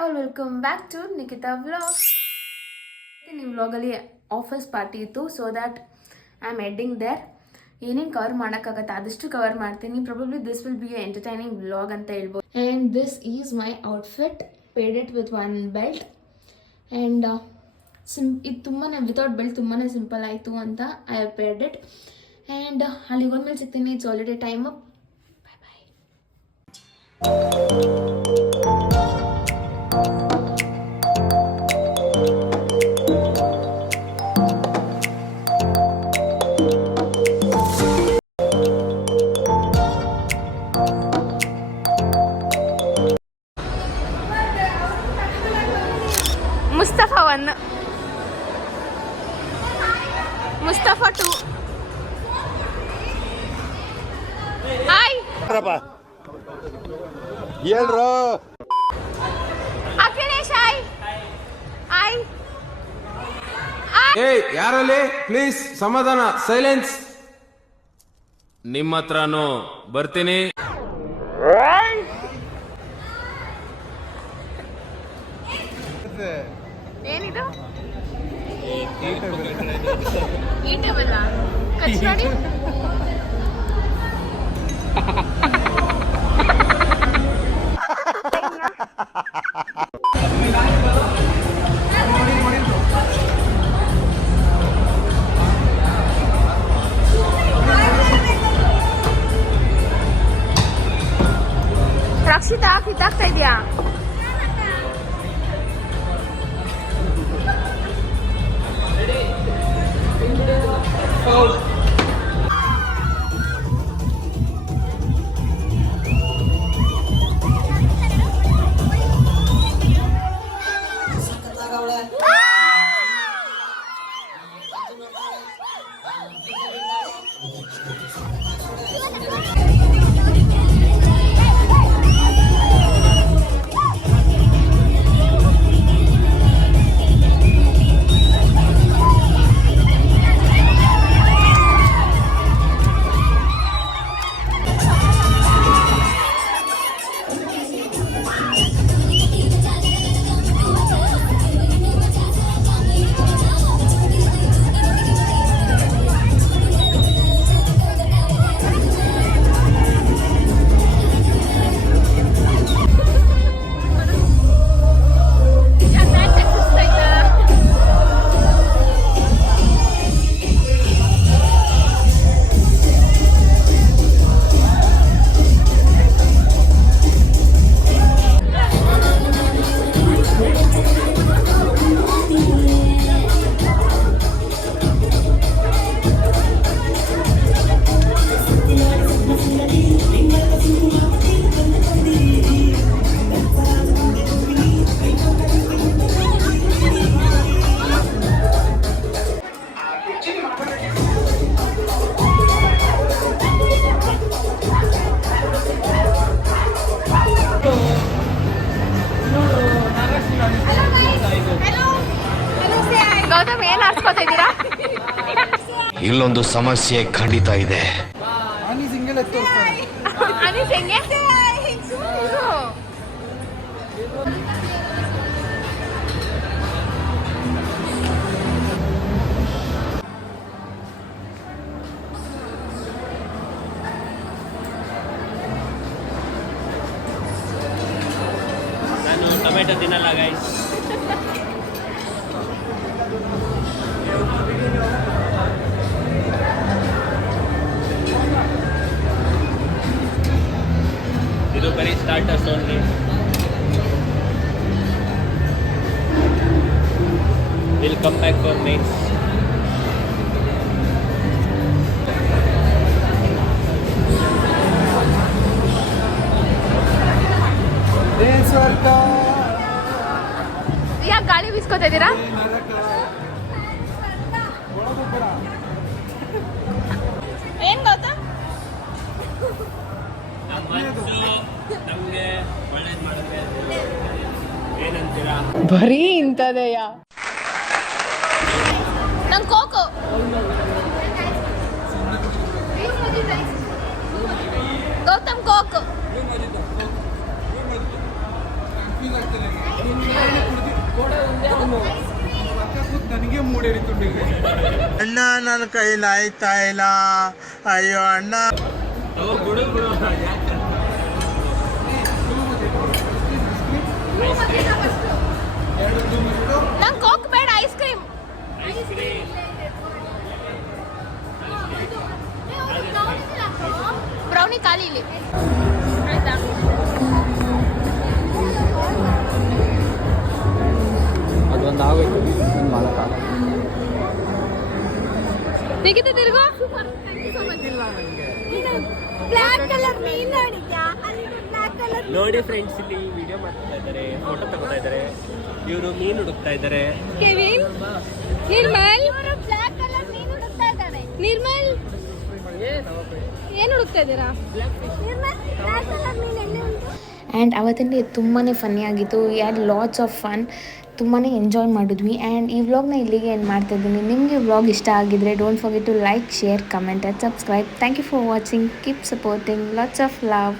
All welcome back to Nikhita vlog. ನಿಮ್ಮ ವ್ಲಾಗಲ್ಲಿ office party ಇತ್ತು, so that I am heading there. ಏನೇನು cover ಮಾಡೋಕ್ಕಾಗತ್ತೆ ಆದಷ್ಟು ಕವರ್ ಮಾಡ್ತೀನಿ. Probably this will be a entertaining vlog ಅಂತ ಹೇಳ್ಬೋದು. And this is my outfit, paired it with one belt. And ಇದು ತುಂಬಾ ವಿತೌಟ್ ಬೆಲ್ಟ್ ತುಂಬಾ ಸಿಂಪಲ್ ಆಯಿತು ಅಂತ I have paired it. And ಅಲ್ಲಿಗೆ ಹೋದ್ಮೇಲೆ ಸಿಗ್ತೀನಿ. It's already time up. Bye bye. Mustafa 1, Mustafa 2. Hi ಹೇಳ್ರು Akhilesh. Hi hi. ಏಯ್ ಯಾರಲ್ಲಿ ಪ್ಲೀಸ್ ಸಮಾಧಾನ, ಸೈಲೆನ್ಸ್. ನಿಮ್ಮ ಹತ್ರನೂ ಬರ್ತೀನಿ. ಏನಿದು ಈಟೇಬಲ್ ಕಚ್ಚಾಡಿ. ರಕ್ಷಿತಾ ಕಿತ್ತಾಗ್ತಾ ಇದೆಯಾ? ಗೌತಮ್, ಏನ್ ಆಡ್ಸ್ಕೊತಾ ಇದ್ದೀರಾ? ಇಲ್ಲೊಂದು ಸಮಸ್ಯೆ ಖಂಡಿತ ಇದೆ. ಅನೀಸ್ ಹೆಂಗೆ? ನಾನು ಟೊಮೆಟೊ ತಿನ್ನಲ್ಲ ಗೈಸ್. ಇದು ಬರೀ starters only. Will come back for mains. ಯಾಕೆ ಗಾಳಿ ಬೀಸ್ಕೊತಾ ಇದ್ದೀರಾ? ಏನ್ ಗೌತಮ್? ನಮಗೆ ಒಳ್ಳೇದು ಮಾಡಿದ್ರೆ ಏನಂತೀರಾ? ಬರೀ ಇಂಥದೆಯಾ? ನಂಗೆ ಕೋಕೋ. ಗೌತಮ್ ಕೋಕೋ. ಅಣ್ಣ ನನ್ನ ಕೈಲಿ ಆಯ್ತಾ ಇಲ್ಲ, ಅಯ್ಯೋ ಅಣ್ಣ. ನಂಗೆ ಕೋಕ್ ಬೇಡ, ಐಸ್ ಕ್ರೀಮ್. ಬ್ರೌನಿ ಖಾಲಿ ಇಲ್ಲಿ ಆಯ್ತಾ? ಅದೊಂದು ಆಗೋಯ್ತು ಮಾಡೋಕ್ಕಾಗಲ್ಲ. ತೆಗಿತಾ ತಿರ್ಗೋ. ಬ್ಲ್ಯಾಕ್ ಕಲರ್ ಮೀನ್ ನೋಡಿದ್ಯಾ? ಬ್ಲ್ಯಾಕ್ ಕಲರ್ ನೋಡಿ ಫ್ರೆಂಡ್ಸ್, ಇಲ್ಲಿ ವಿಡಿಯೋ ಮಾಡ್ತಾ ಇದ್ದಾರೆ, ಫೋಟೋ ತಗೋತಾ ಇದ್ದಾರೆ, ಇವರು ಮೀನು ಹುಡುಕ್ತಾ ಇದ್ದಾರೆ. ಕೆವಿನ್, ನಿರ್ಮಲ್, ಇವರು ಬ್ಲ್ಯಾಕ್ ಕಲರ್ ಮೀನ್ ಹುಡುಕ್ತಾ ಇದ್ದಾರೆ. ನಿರ್ಮಲ್ ಏನು ಹುಡುಕ್ತಾ ಇದ್ದೀರಾ? ನಿರ್ಮಲ್, ಬ್ಲ್ಯಾಕ್ ಕಲರ್ ಮೀನ್ ಎಲ್ಲಿ ಉಂಟು? ಆ್ಯಂಡ್ ಅವತ್ತಿನ ಡೇ ತುಂಬಾ ಫನ್ನಿ ಆಗಿತ್ತು. ಹ್ಯಾಡ್ ಲಾಟ್ಸ್ ಆಫ್ ಫನ್, ತುಂಬಾ ಎಂಜಾಯ್ ಮಾಡಿದ್ವಿ. ಆ್ಯಂಡ್ ಈ ವ್ಲಾಗ್ನ ಇಲ್ಲಿಗೆ ಏನು ಮಾಡ್ತಾಯಿದ್ದೀನಿ. ನಿಮಗೆ ವ್ಲಾಗ್ ಇಷ್ಟ ಆಗಿದ್ರೆ don't forget to like, share, comment and subscribe. Thank you for watching. Keep supporting. Lots of love.